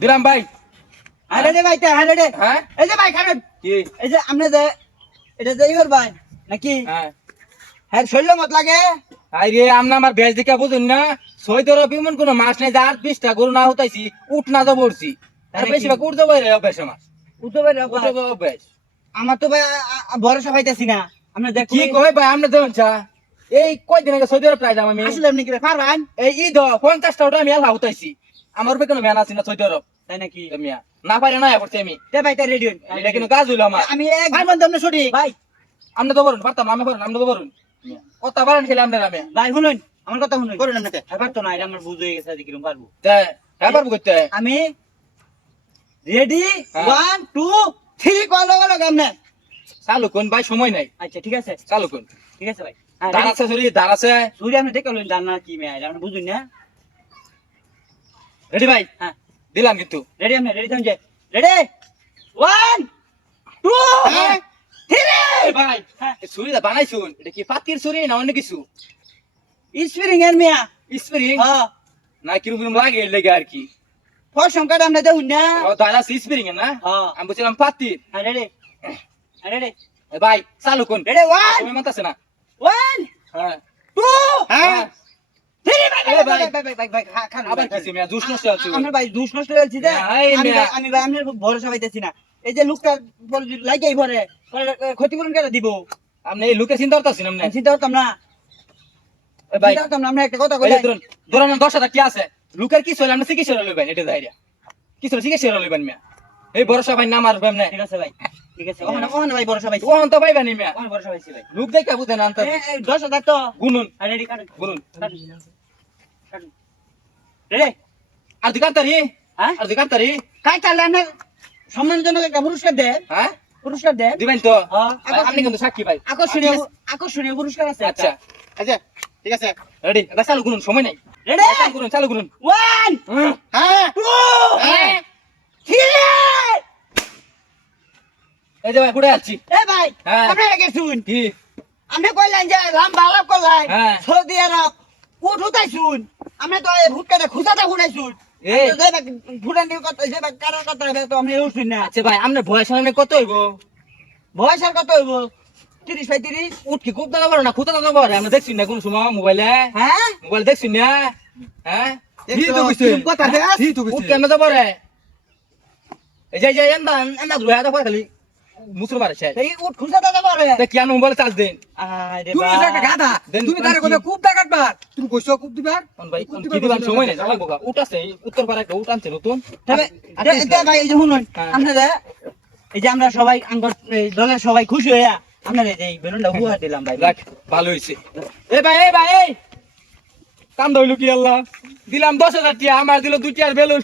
দিলাম ভাই। আরে রে ভাই তে আরে রে হ্যাঁ? এই যে ভাই খাবেন কি? এই যে আপনি যে এটা যে ইওর ভাই নাকি? হ্যাঁ। হ্যাঁ শরীর মত লাগে। আই রে আমনা আমার বেশ দেখে বুঝুন না। সৈদর বিমন কোনো মাছ নাই যে আট বিশটা গরু না হতাইছি উঠ না যাব উঠছি আর তাহলে বেশিরভাগ কি? উঠ অভ্যাস আমার উঠো যাব অভ্যাস। আমার তো ভাই ভরসা পাইতেছি না। আপনি দেখ কি কই ভাই আমরা দেবেন চা? এই কয়দিন আগে সৌদি আরব প্রায় আমি। আসলে আপনি কি পারবেন? এই ঈদ পঞ্চাশটা ওটা আমি এলা হতাইছি। আমার উপরে কোনো ম্যান আছি না আরব তাই নাকি? মিয়া না পারে না করছি আমি তে ভাই তে রেডি এটা কিন্তু কাজ হইল আমার। আমি এক ভাই বন্ধু আপনি সঠিক? ভাই আমরা তো বলুন পারতাম আমি বলুন আমরা তো বলুন। কথা পারেন খেলে আমরা আমি ভাই শুনুন আমার কথা শুনুন। করুন আপনি এবার তো না এটা আমার বুঝ হয়ে গেছে যে কীরকম পারব। তাই হ্যাঁ পারব করতে আমি রেডি হ্যাঁ। ওয়ান টু থ্রি কল লগা আপনি। চালু কোন ভাই সময় নাই। আচ্ছা ঠিক আছে। চালু কোন ঠিক আছে ভাই। হ্যাঁ, দাঁড় ready? আছে সরি দাঁড় আছে। সূর্য আপনি দেখে জানা কি মেয়ে আপনি বুঝুন না। রেডি ভাই হ্যাঁ। দিলাম কিন্তু। রেডি আপনি রেডি থামছে রেডি ওয়ান টু। থ্রি ভাই হ্যাঁ এই ছুরিটা বানাইছুন। এটা কি পাতির ছুরি না অন্য কিছু? স্প্রিং এর মিয়া। স্প্রিং হ্যাঁ। না কীরকম কীরকম লাগে এর লেগে আর কি? ফর সংখ্যাটা আপনি দেখুন না। ও আছে স্প্রিং এর না? হ্যাঁ। আমি বলছিলাম পাতির। হ্যাঁ রেডি হ্যাঁ রেডি ভাই চালু কোন রেডি ওয়ান সময় মত আছে না। ওয়ান হ্যাঁ। টু হ্যাঁ। ভাই ভাই ভাই। ভাই ভাই ভাই ভাই খা- খান আবার ভাই, কিছু মিয়া জুস নষ্ট আছে আমরা ভাই দুষ নষ্ট হয়েছি যে হ্যাঁ, আমি। ভাই- আমি ভাই আমি ভরসা পাইতেছি না। এই যে লোকটা লাগাই ভরে ক্ষতিপূরণ কেটে দিব? আপনি এই লোকের চিন্তা করতেছেন আপনি? চিন্তা করতাম না। ভাই চিন্তা করতাম না আমরা একটা কথা কই ধরুন ধরুন দশ হাজার কি আছে? লোকের কি চলে আমরা চিকিৎসা লইবেন এটা যাই কি চলে চিকিৎসা লইবেন মিয়া। এই ভরসা ভাই না মারবেন না ঠিক আছে ভাই ঠিক আছে। ওখানে ওখানে ভাই ভরসা পাইছি। ওহন তো পাইবেন মিয়া। ওখানে ভরসা ভাই। লোক দেখে বুঝেন আনতে। এ, এ, দশ হাজার তো। গুনুন। রেডি গুনুন। হ্যাঁ? কাটতারি কাই চাইলে আমরা সম্মানজনক একটা পুরস্কার দে। হ্যাঁ? পুরস্কার দে। দিবেন তো? হ্যাঁ, আপনি কিন্তু সাক্ষী ভাই। আকর্ষণীয় আকর্ষণীয় পুরস্কার আছে। আচ্ছা। আচ্ছা ঠিক আছে। রেডি। এবার চালু করুন সময় নাই। রেডি চালু করুন চালু করুন। One hmm. হ্যাঁ। টু হ্যাঁ। থ্রি এই যে ভাই ঘুরে যাচ্ছি এ ভাই। আপনারা কে শুন? কি? আপনি কইলেন যে লাম্বা আলাপ করলেন। হ্যাঁ। সৌদি আরব উঠ উঠাই শুন আমরা তো এই ভুটকাটা খুঁজাটা আচ্ছা ভাই হইব? বয়সের কত হইব? তিরিশ পঁয়ত্রিশ উঠ কি খুব দাদা না? খুব দাদা আমরা দেখছি না কোন সময় মোবাইলে। হ্যাঁ? মোবাইল দেখছি না। হ্যাঁ? কথা দেখ? হ্যাঁ, তো এই যে এন্দা এন্দা ধুয়া দা খালি। মুসুর মারে সে এই উঠ খুঁজাটা তো পারে তা কি আমি মোবাইল চার্জ দেন? আরে তুমি একটা গাধা দেন তুমি তারে? কথা খুব তুমি কইছো খুব দিবার? কোন ভাই কোন কি সময় নেই উঠ আছে উত্তর পাড়া একটা উঠ আনছে নতুন। তবে আর ভাই এই যে শুনুন হ্যাঁ। আপনারা এই যে আমরা সবাই আঙ্গর দলের সবাই খুশি হইয়া আপনারা এই বেলুনটা উপহার দিলাম ভাই। ভালো হয়েছে এ ভাই এই ভাই এই। কাম ধইলো কি আল্লাহ? দিলাম দশ হাজার টিয়া আমার দিল দুই টিয়ার বেলুন।